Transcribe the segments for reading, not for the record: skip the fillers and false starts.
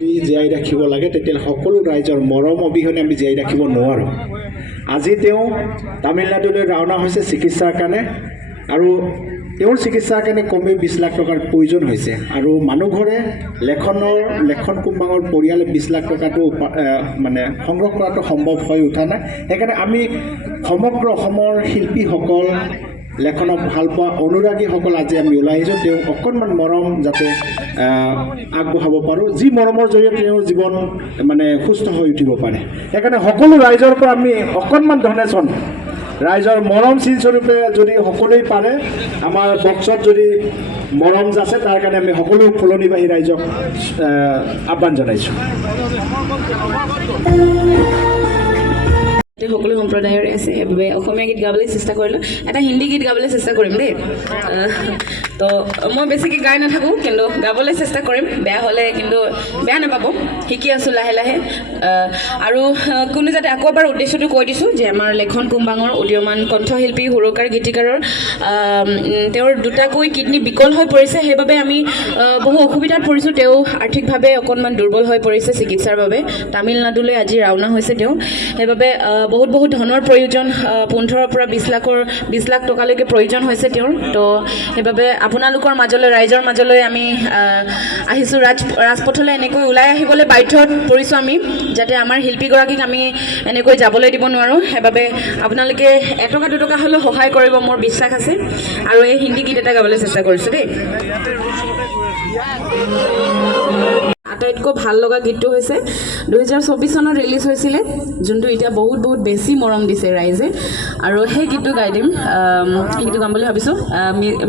জীয়াই ৰাখিব লাগে তেতিয়াহ'লে সকলো ৰাইজৰ মৰম অবিহনে আমি জীয়াই ৰাখিব নোৱাৰোঁ। আজি তেওঁ তামিলনাডুলৈ ৰাওনা হৈছে চিকিৎসাৰ কাৰণে আৰু তেওঁৰ চিকিৎসাৰ কাৰণে কমেও 20 লাখ টকাৰ প্ৰয়োজন হৈছে আৰু মানুহঘৰে লেখন কুম্বাঙৰ পৰিয়ালে 20 লাখ টকাটো মানে সংগ্ৰহ কৰাটো সম্ভৱ হৈ উঠা নাই। সেইকাৰণে আমি সমগ্ৰ অসমৰ শিল্পীসকল লেখনক ভাল পোৱা অনুৰাগীসকল আজি আমি ওলাই আহিছোঁ তেওঁ অকণমান মৰম যাতে আগবঢ়াব পাৰোঁ, যি মৰমৰ জৰিয়তে তেওঁৰ জীৱন মানে সুস্থ হৈ উঠিব পাৰে। সেইকাৰণে সকলো ৰাইজৰ পৰা আমি অকণমান ডনেশ্যন ৰাইজৰ মৰম চিনস্বৰূপে যদি সকলোৱে পাৰে আমাৰ বক্সত যদি মৰম যাচে তাৰ কাৰণে আমি সকলো ফুলনিবাহী ৰাইজক আহ্বান জনাইছোঁ। সকলো সম্প্ৰদায়ৰে আছে সেইবাবে অসমীয়া গীত গাবলৈ চেষ্টা কৰিলোঁ। এটা হিন্দী গীত গাবলৈ চেষ্টা কৰিম দেই। তো মই বেছিকৈ গাই নাথাকোঁ কিন্তু গাবলৈ চেষ্টা কৰিম, বেয়া হ'লে কিন্তু বেয়া নাপাব, শিকি আছোঁ লাহে লাহে। আৰু কোনো যাতে আকৌ এবাৰ উদ্দেশ্যটো কৈ দিছোঁ যে আমাৰ লেখন কুম্বাঙৰ উদীয়মান কণ্ঠশিল্পী সুৰকাৰ গীতিকাৰৰ তেওঁৰ দুটাকৈ কিডনী বিকল হৈ পৰিছে, সেইবাবে আমি বহু অসুবিধাত পৰিছোঁ। তেওঁ আৰ্থিকভাৱে অকণমান দুৰ্বল হৈ পৰিছে চিকিৎসাৰ বাবে, তামিলনাডুলৈ আজি ৰাওনা হৈছে তেওঁ। সেইবাবে বহুত ধনৰ প্ৰয়োজন, 15 পৰা 20 লাখ টকালৈকে প্ৰয়োজন হৈছে তেওঁৰ। তো সেইবাবে আপোনালোকৰ মাজলৈ ৰাইজৰ মাজলৈ আমি আহিছোঁ, ৰাজপথলৈ এনেকৈ ওলাই আহিবলৈ বাধ্যত পৰিছোঁ আমি, যাতে আমাৰ শিল্পীগৰাকীক আমি এনেকৈ যাবলৈ দিব নোৱাৰোঁ। সেইবাবে আপোনালোকে 1 টকা 2 টকা হ'লেও সহায় কৰিব মোৰ বিশ্বাস আছে। আৰু এই হিন্দী গীত এটা গাবলৈ চেষ্টা কৰিছোঁ দেই। আটাইতকৈ ভাল লগা গীতটো হৈছে 2024 চনত ৰিলিজ হৈছিলে, যোনটো এতিয়া বহুত বেছি মৰম দিছে ৰাইজে, আৰু সেই গীতটো গাই দিম। গীতটো গাম বুলি ভাবিছোঁ।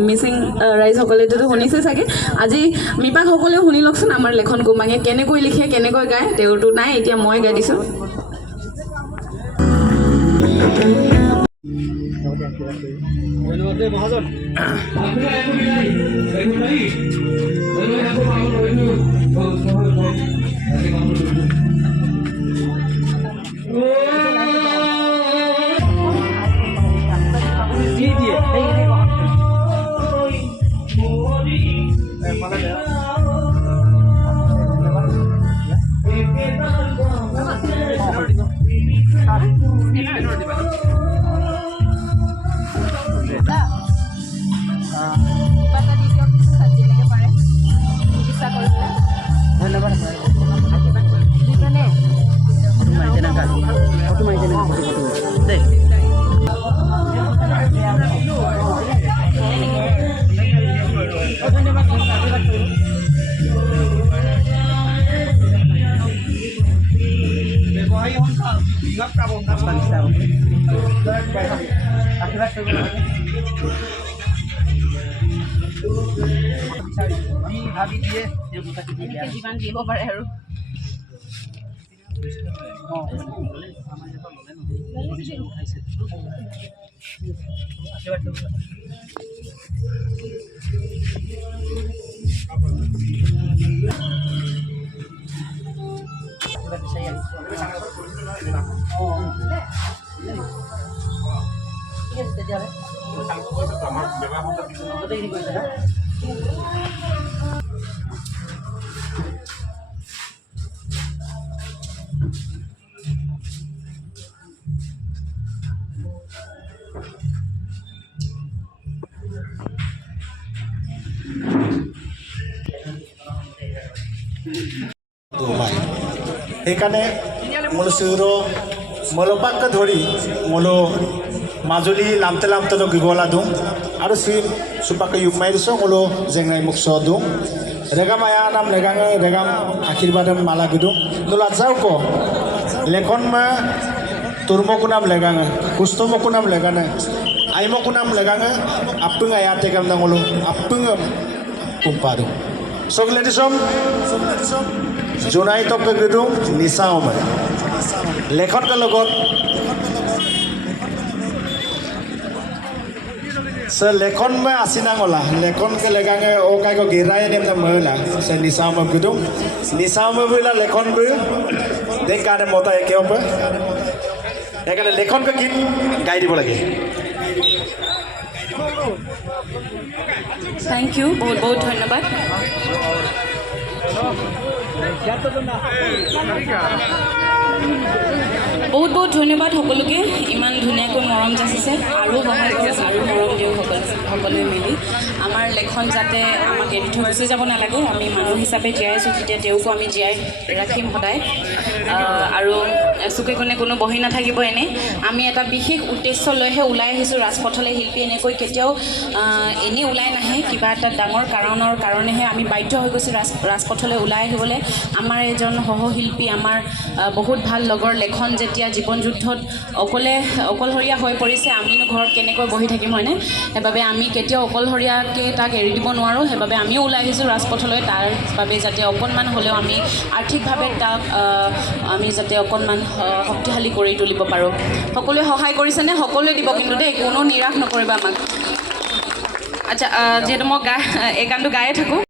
মিচিং ৰাইজসকলেতো শুনিছে চাগে, আজি মিপাকসকলেও শুনি লওকচোন আমাৰ লেখন কুম্বাঙে কেনেকৈ লিখে কেনেকৈ গায়। তেওঁতো নাই, এতিয়া মই গাই দিছোঁ। যিমান দিব পাৰে আৰু সেইকাৰণে মোলো চিউৰ মলপাককে ধৰি মোলো মাজুলী লামতে গিগলা দিওঁ আৰু চুপাকে ইউপ মাৰি দিছোঁ মোলো জেংনাই মুখ চহ দিওঁ ৰেগাম আয়া নাম ৰেগাঙে ৰেগাম আশীৰ্বাদ মালা গিদোঁ তোলা যাও ক লেখন মা তুরমকু নাম লেগাঙে কুস্তমকু নাম লেগানে আইমকু নাম লেগাঙে আপং আয়া টেকাম দাঙলো আপং কুম্পাদোঁ সকলে সব জোনাই তপকে গিদোঁ নিচাওঁ মানে লেখনকে লগত से लेखन में आसीना गोला लेखन के लेगांगे ओ काय को गिराय नेम त महला से निसाम में गुदो निसाम में बोला लेखन बे देख काने मोता एके ओपे एकाले लेखन के गीत गाई दिबो लागे। थैंक यू बहुत बहुत धन्यवाद। বহুত বহুত ধন্যবাদ সকলোকে ইমান ধুনীয়াকৈ মৰম যাচিছে আৰু সহায় কৰিছে আৰু মৰম দিওঁ সকলোৱে মিলি আমাৰ লেখন যাতে আমাক এৰি থৈ গুচি যাব নালাগে আমি মানুহ হিচাপে জীয়াই আছোঁ তেতিয়া তেওঁকো আমি জীয়াই ৰাখিম সদায় আৰু চুকে কোণে কোনো বহি নাথাকিব এনেই আমি এটা বিশেষ উদ্দেশ্য লৈহে ওলাই আহিছোঁ ৰাজপথলৈ শিল্পী এনেকৈ কেতিয়াও এনেই ওলাই নাহে কিবা এটা ডাঙৰ কাৰণৰ কাৰণেহে আমি বাধ্য হৈ গৈছোঁ ৰাজপথলৈ ওলাই আহিবলৈ আমাৰ এজন সহশিল্পী আমাৰ বহুত ভাল লগৰ লেখন যেতিয়া জীৱন যুদ্ধত অকলশৰীয়া হৈ পৰিছে আমিনো ঘৰত কেনেকৈ বহি থাকিম হয়নে সেইবাবে আমি কেতিয়াও অকলশৰীয়াকৈ তাক এৰি দিব নোৱাৰোঁ সেইবাবে আমিও ওলাই আহিছোঁ ৰাজপথলৈ তাৰ বাবে যাতে অকণমান হ'লেও আমি আৰ্থিকভাৱে তাক আমি যাতে অকণমান শক্তিশালী কৰি তুলিব পাৰোঁ সকলোৱে সহায় কৰিছেনে সকলোৱে দিব কিন্তু দেই কোনো নিৰাশ নকৰিবা আমাক আচ্ছা যিহেতু মই এই গানটো গায়ে থাকোঁ